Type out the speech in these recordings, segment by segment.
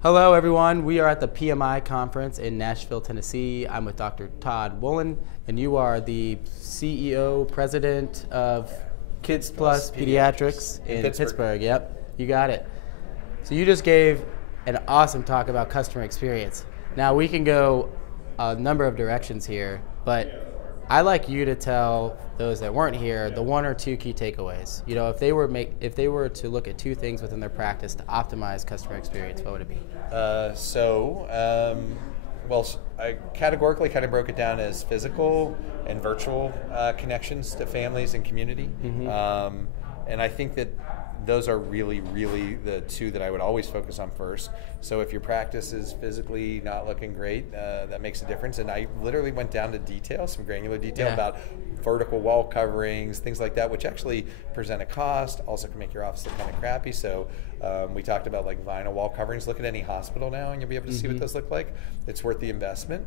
Hello, everyone. We are at the PMI conference in Nashville, Tennessee. I'm with Dr. Todd Wolynn, and you are the CEO, president of Kids Plus Pediatrics in Pittsburgh. Yep, you got it. So you just gave an awesome talk about customer experience. Now we can go a number of directions here, but I'd like you to tell those that weren't here the one or two key takeaways. You know, if they were to look at two things within their practice to optimize customer experience, what would it be? Well, I categorically kind of broke it down as physical and virtual connections to families and community. Mm-hmm. And I think that those are really, really the two that I would always focus on first. So if your practice is physically not looking great, that makes a difference. And I literally went down to detail, some granular detail about vertical wall coverings, things like that, which actually present a cost, also can make your office look kind of crappy. So we talked about like vinyl wall coverings. Look at any hospital now and you'll be able to see what those look like. It's worth the investment.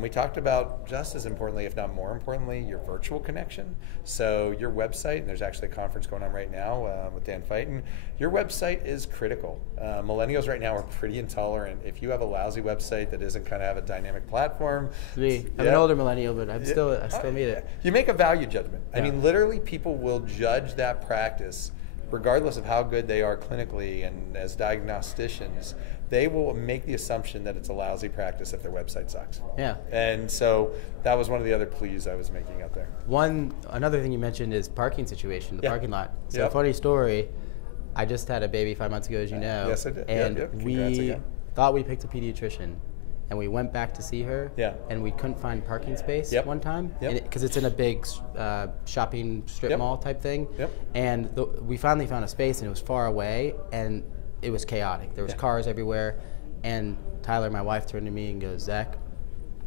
We talked about, just as importantly, if not more importantly, your virtual connection. So your website, and there's actually a conference going on right now with Dan Fighton, your website is critical. Millennials right now are pretty intolerant. If you have a lousy website that isn't kind of have a dynamic platform. Me. I'm an older millennial, but I still meet it. You make a value judgment. I mean, literally people will judge that practice regardless of how good they are clinically and as diagnosticians. They will make the assumption that it's a lousy practice if their website sucks. Yeah. And so that was one of the other pleas I was making out there. Another thing you mentioned is parking situation, the parking lot. So funny story, I just had a baby 5 months ago, as you know. Yes, I did. And we thought we picked a pediatrician. And we went back to see her, and we couldn't find parking space one time, because it's in a big shopping strip mall type thing. And we finally found a space, and it was far away, and it was chaotic. There was cars everywhere, and Tyler, my wife, turned to me and goes, "Zach,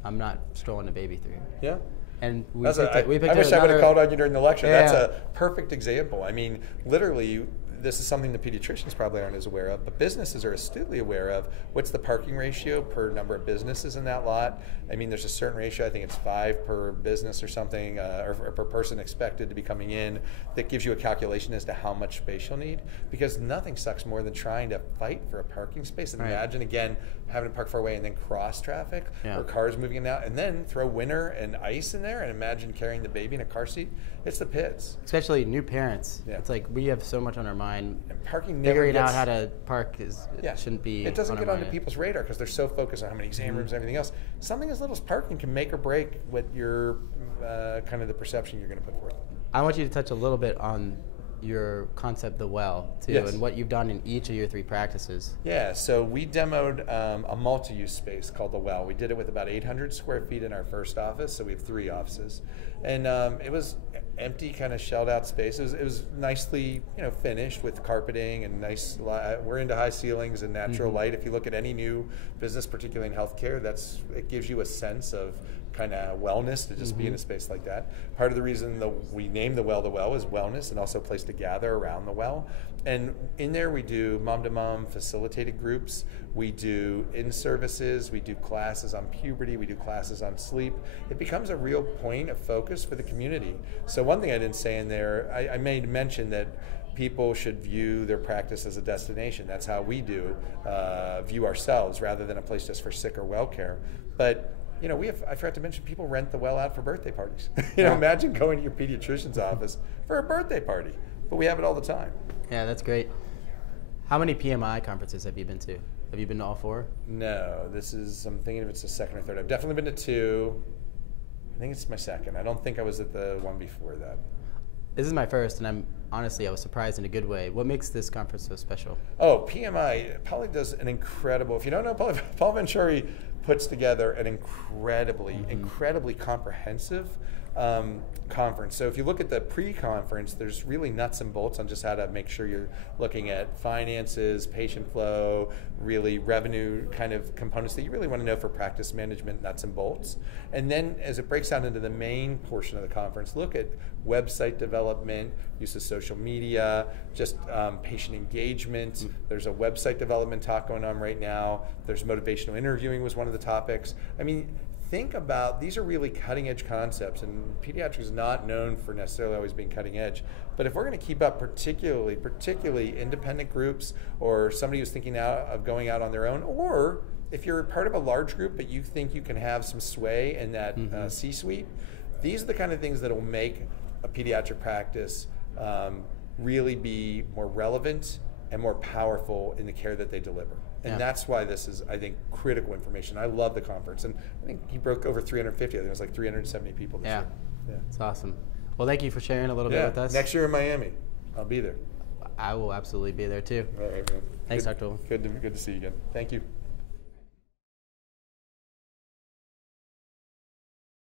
I'm not strolling a baby through." Yeah. And I wish I would have called on you during the lecture. That's a perfect example. I mean, literally, this is something the pediatricians probably aren't as aware of, but businesses are astutely aware of. What's the parking ratio per number of businesses in that lot? I mean, there's a certain ratio, I think it's 5 per business or something, or per person expected to be coming in, that gives you a calculation as to how much space you'll need, because nothing sucks more than trying to fight for a parking space. And imagine, again, having to park far away and then cross traffic, or cars moving in and out, and then throw winter and ice in there, and imagine carrying the baby in a car seat. It's the pits. Especially new parents. It's like we have so much on our mind. And parking figuring out how to park shouldn't be. It doesn't get onto people's radar because they're so focused on how many exam rooms and everything else. Something as little as parking can make or break what your kind of the perception you're going to put forth. I want you to touch a little bit on your concept, The Well, too, and what you've done in each of your 3 practices. Yeah, so we demoed a multi-use space called The Well. We did it with about 800 square feet in our first office, so we have 3 offices. And it was empty, kind of shelled out space. It was nicely, finished with carpeting and nice. We're into high ceilings and natural light. If you look at any new business, particularly in healthcare, it gives you a sense of kind of wellness to just be in a space like that. Part of the reason we named The Well is wellness, and also a place to gather around the well. And in there we do mom-to-mom facilitated groups. We do in-services. We do classes on puberty. We do classes on sleep. It becomes a real point of focus for the community. So one thing I didn't say in there, I made mention that people should view their practice as a destination. That's how we do view ourselves, rather than a place just for sick or well care. But I forgot to mention, people rent the well out for birthday parties. Imagine going to your pediatrician's office for a birthday party. But we have it all the time. Yeah, that's great. How many PMI conferences have you been to? Have you been to all 4? No, I'm thinking if it's the 2nd or 3rd. I've definitely been to 2. I think it's my 2nd. I don't think I was at the one before that. This is my first, and I was surprised in a good way. What makes this conference so special? Oh, PMI, Paulie does an incredible, if you don't know, Paul Venturi puts together an incredibly comprehensive conference. So if you look at the pre-conference, there's really nuts and bolts on just how to make sure you're looking at finances, patient flow, really revenue kind of components that you really want to know for practice management, nuts and bolts. And then as it breaks down into the main portion of the conference, look at website development, use of social media, just patient engagement. There's a website development talk going on right now. There's motivational interviewing was one of the topics. I mean, think about, these are really cutting edge concepts, and pediatrics is not known for necessarily always being cutting edge. But if we're going to keep up particularly independent groups, or somebody who's thinking of going out on their own, or if you're part of a large group but you think you can have some sway in that C-suite, these are the kind of things that will make a pediatric practice really be more relevant and more powerful in the care that they deliver. And that's why this is, I think, critical information. I love the conference. And I think he broke over 350. I think it was like 370 people this year. Yeah. It's awesome. Well, thank you for sharing a little bit with us. Next year in Miami, I'll be there. I will absolutely be there too. All right, man. Thanks, Dr. Wolynn. Good to see you again. Thank you.